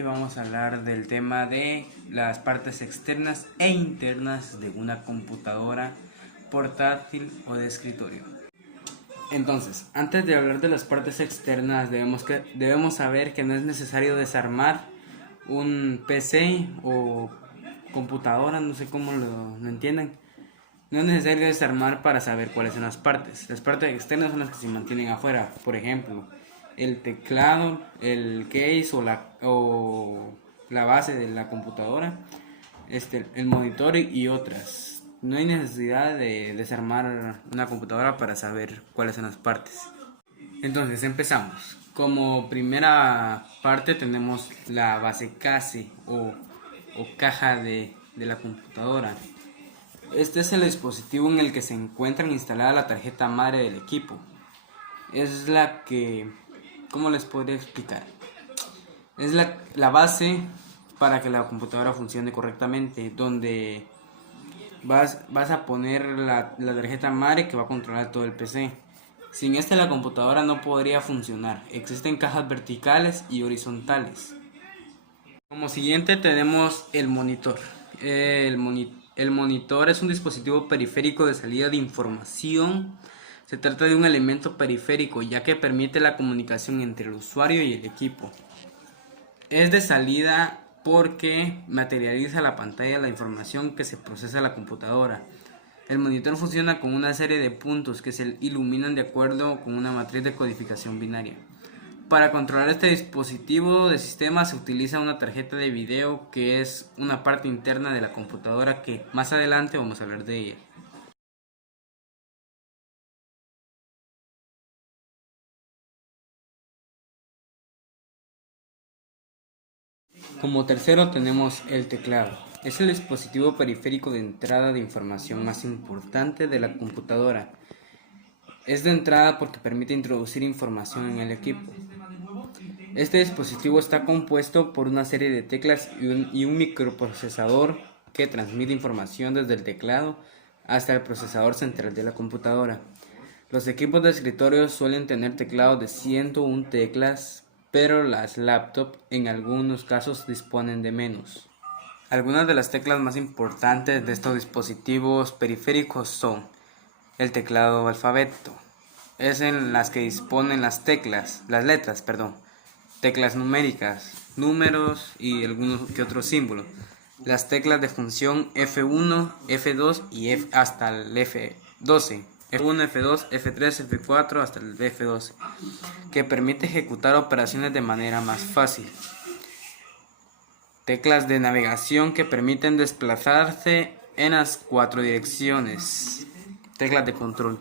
nuevamente vamos a hablar del tema de las partes externas e internas de una computadora portátil o de escritorio. Entonces, antes de hablar de las partes externas, debemos saber que no es necesario desarmar un PC o computadora, no sé cómo lo entiendan. No es necesario desarmar para saber cuáles son las partes. Las partes externas son las que se mantienen afuera. Por ejemplo, el teclado, el case o la base de la computadora, el monitor y otras. No hay necesidad de desarmar una computadora para saber cuáles son las partes. Entonces empezamos. Como primera parte tenemos la base case o caja de la computadora. Este es el dispositivo en el que se encuentra instalada la tarjeta madre del equipo. Es la que, ¿cómo les podría explicar? Es la base para que la computadora funcione correctamente, donde vas a poner la tarjeta madre que va a controlar todo el PC. Sin esta la computadora no podría funcionar. Existen cajas verticales y horizontales. Como siguiente tenemos el monitor. El monitor es un dispositivo periférico de salida de información. Se trata de un elemento periférico ya que permite la comunicación entre el usuario y el equipo. Es de salida porque materializa la pantalla la información que se procesa en la computadora. El monitor funciona con una serie de puntos que se iluminan de acuerdo con una matriz de codificación binaria. Para controlar este dispositivo de sistema se utiliza una tarjeta de video que es una parte interna de la computadora que más adelante vamos a hablar de ella. Como tercero tenemos el teclado. Es el dispositivo periférico de entrada de información más importante de la computadora. Es de entrada porque permite introducir información en el equipo. Este dispositivo está compuesto por una serie de teclas y un microprocesador que transmite información desde el teclado hasta el procesador central de la computadora. Los equipos de escritorio suelen tener teclados de 101 teclas, pero las laptops en algunos casos disponen de menos. Algunas de las teclas más importantes de estos dispositivos periféricos son el teclado alfabeto. Es en las que disponen las teclas numéricas, números y algunos que otros símbolos. Las teclas de función F1, F2 y hasta el F12. F1, F2, F3, F4 hasta el F12, que permite ejecutar operaciones de manera más fácil. Teclas de navegación que permiten desplazarse en las 4 direcciones. Teclas de control.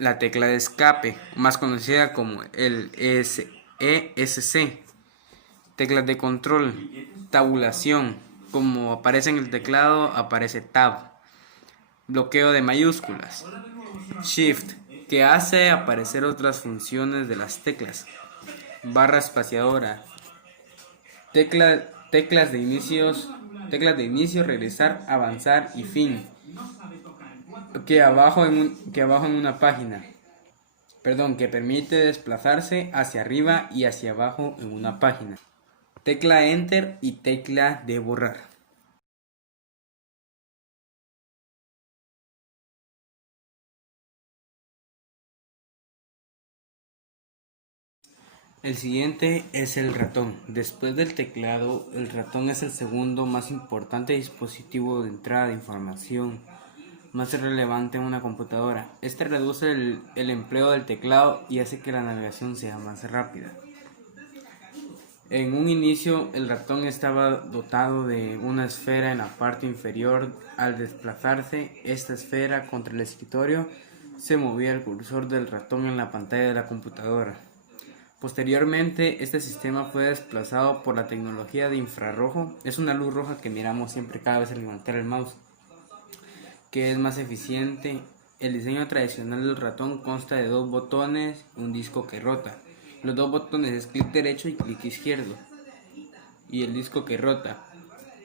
La tecla de escape, más conocida como el ESC. Teclas de control. Tabulación. Como aparece en el teclado, aparece Tab. Bloqueo de mayúsculas. Shift, que hace aparecer otras funciones de las teclas. Barra espaciadora. Teclas de inicio, regresar, avanzar y fin. Que abajo en una página. Que permite desplazarse hacia arriba y hacia abajo en una página. Tecla Enter y tecla de borrar. El siguiente es el ratón. Después del teclado, el ratón es el segundo más importante dispositivo de entrada de información más relevante en una computadora. Este reduce el empleo del teclado y hace que la navegación sea más rápida. En un inicio, el ratón estaba dotado de una esfera en la parte inferior. Al desplazarse esta esfera contra el escritorio, se movía el cursor del ratón en la pantalla de la computadora. Posteriormente, este sistema fue desplazado por la tecnología de infrarrojo. Es una luz roja que miramos siempre cada vez al levantar el mouse, que es más eficiente. El diseño tradicional del ratón consta de 2 botones y un disco que rota. Los 2 botones es clic derecho y clic izquierdo, y el disco que rota.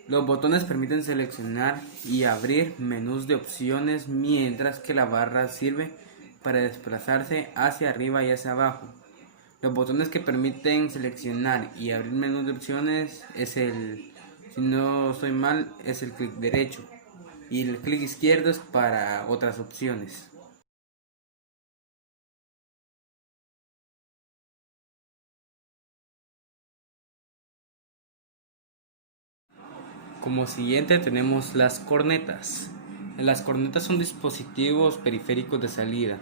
Los botones permiten seleccionar y abrir menús de opciones, mientras que la barra sirve para desplazarse hacia arriba y hacia abajo. Los botones que permiten seleccionar y abrir menú de opciones es si no estoy mal, es el clic derecho y el clic izquierdo es para otras opciones. Como siguiente tenemos las cornetas. Las cornetas son dispositivos periféricos de salida.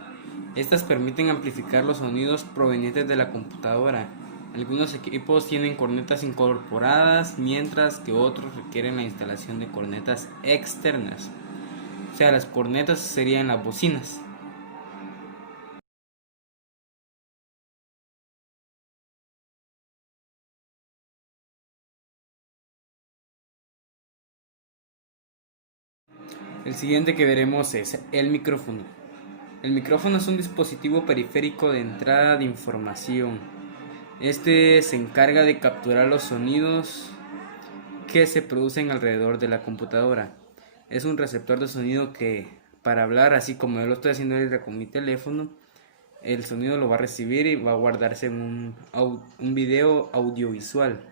Estas permiten amplificar los sonidos provenientes de la computadora. Algunos equipos tienen cornetas incorporadas, mientras que otros requieren la instalación de cornetas externas. O sea, las cornetas serían las bocinas. El siguiente que veremos es el micrófono. El micrófono es un dispositivo periférico de entrada de información. Este se encarga de capturar los sonidos que se producen alrededor de la computadora. Es un receptor de sonido que, para hablar, así como yo lo estoy haciendo ahorita con mi teléfono, el sonido lo va a recibir y va a guardarse en un video audiovisual.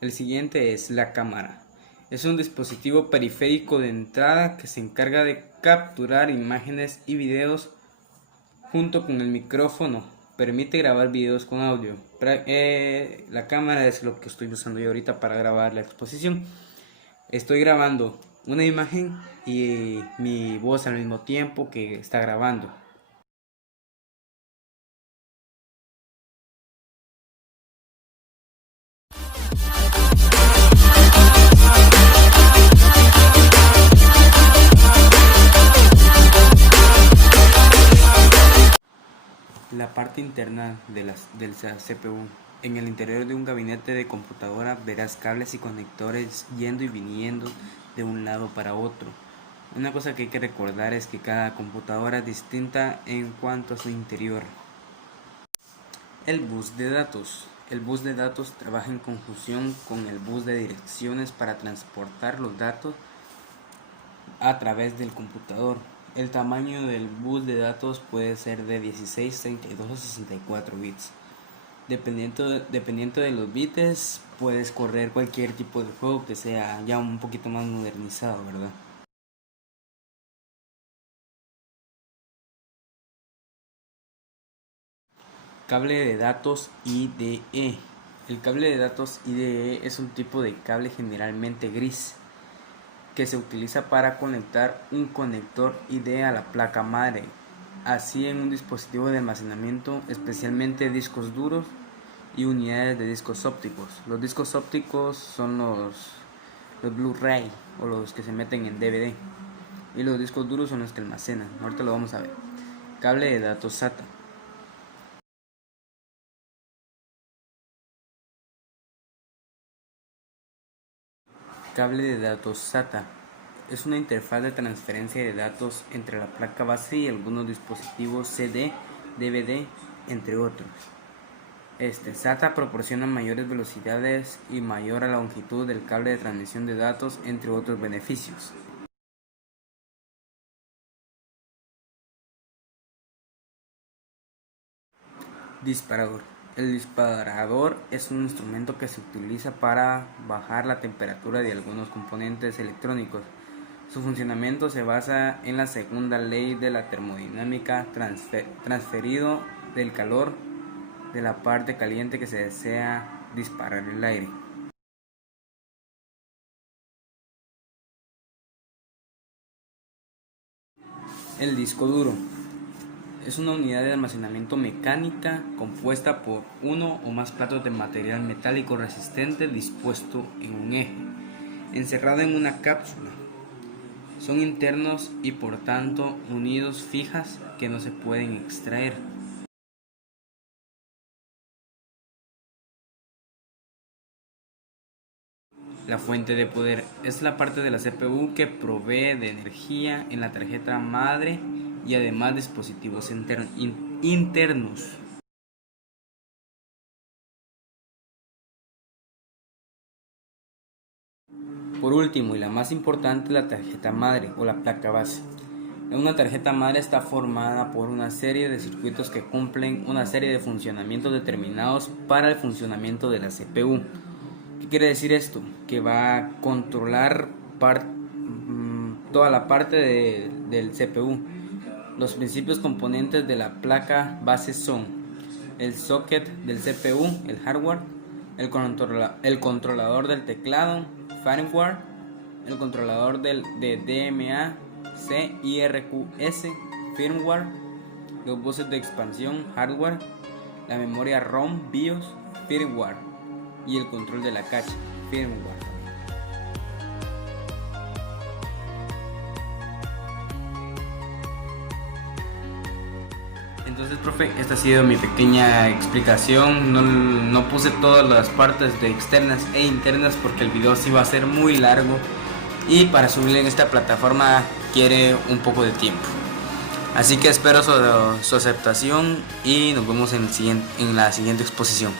El siguiente es la cámara. Es un dispositivo periférico de entrada que se encarga de capturar imágenes y videos junto con el micrófono. Permite grabar videos con audio. La cámara es lo que estoy usando yo ahorita para grabar la exposición. Estoy grabando una imagen y mi voz al mismo tiempo que está grabando. La parte interna del CPU. En el interior de un gabinete de computadora verás cables y conectores yendo y viniendo de un lado para otro. Una cosa que hay que recordar es que cada computadora es distinta en cuanto a su interior. El bus de datos. El bus de datos trabaja en conjunción con el bus de direcciones para transportar los datos a través del computador. El tamaño del bus de datos puede ser de 16, 32 o 64 bits. Dependiendo de los bits, puedes correr cualquier tipo de juego que sea ya un poquito más modernizado, ¿verdad? Cable de datos IDE. El cable de datos IDE es un tipo de cable generalmente gris que se utiliza para conectar un conector IDE a la placa madre, así en un dispositivo de almacenamiento, especialmente discos duros y unidades de discos ópticos. Los discos ópticos son los Blu-ray o los que se meten en DVD y los discos duros son los que almacenan. Ahorita lo vamos a ver. Cable de datos SATA. Cable de datos SATA es una interfaz de transferencia de datos entre la placa base y algunos dispositivos CD, DVD, entre otros. SATA proporciona mayores velocidades y mayor longitud del cable de transmisión de datos, entre otros beneficios. Disparador. El disparador es un instrumento que se utiliza para bajar la temperatura de algunos componentes electrónicos. Su funcionamiento se basa en la segunda ley de la termodinámica, transferido del calor de la parte caliente que se desea disparar el aire. El disco duro es una unidad de almacenamiento mecánica compuesta por uno o más platos de material metálico resistente dispuesto en un eje, encerrado en una cápsula. Son internos y por tanto unidos fijas que no se pueden extraer. La fuente de poder es la parte de la CPU que provee de energía en la tarjeta madre y además dispositivos internos. Por último y la más importante, la tarjeta madre o la placa base. Una tarjeta madre está formada por una serie de circuitos que cumplen una serie de funcionamientos determinados para el funcionamiento de la CPU. ¿Qué quiere decir esto? Que va a controlar toda la parte del CPU. Los principales componentes de la placa base son el socket del CPU, el hardware, el controlador del teclado, firmware, el controlador de DMA, CIRQS, firmware, los buses de expansión, hardware, la memoria ROM, BIOS, firmware y el control de la cache, firmware. Entonces, profe, esta ha sido mi pequeña explicación. No puse todas las partes de externas e internas porque el video sí va a ser muy largo y para subirlo en esta plataforma quiere un poco de tiempo. Así que espero su aceptación y nos vemos en la siguiente exposición.